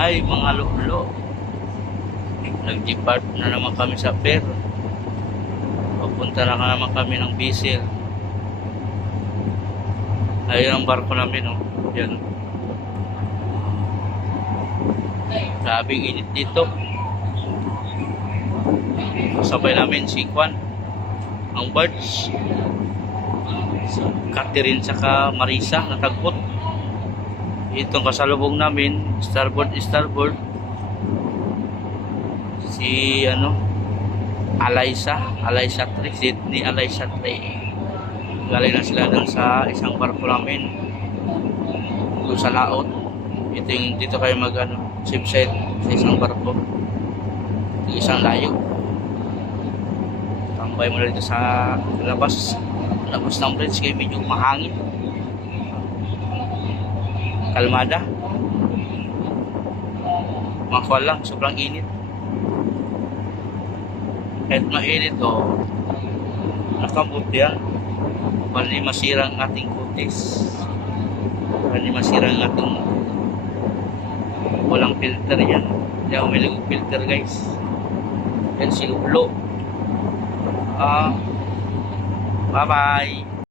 Ay, mga lolo, nag-depart na naman kami sa pier. Papunta na naman kami ng Bisil. Ayun ang barko namin, oh. Yan. Grabing init dito. Kasabay namin si Kwan, ang birds. Catherine saka Marisa natagpot. Itong kasalubong namin, starboard si Alaysa 3, Sydney Alaysa 3. Galing na sila dun sa isang barko namin doon sa laot. Dito kayo mag shipside sa isang barko, isang layo. Tambay mo na dito sa labas ng bridge kaya medyo mahangin. Kalmada. Makuha lang, sobrang init. Kahit mainit nakabuti yan. Bali masira ang ating kutis. Bali masira ang ating walang filter yan. Hindi ako may filter guys. Yan si Ulo. Bye bye.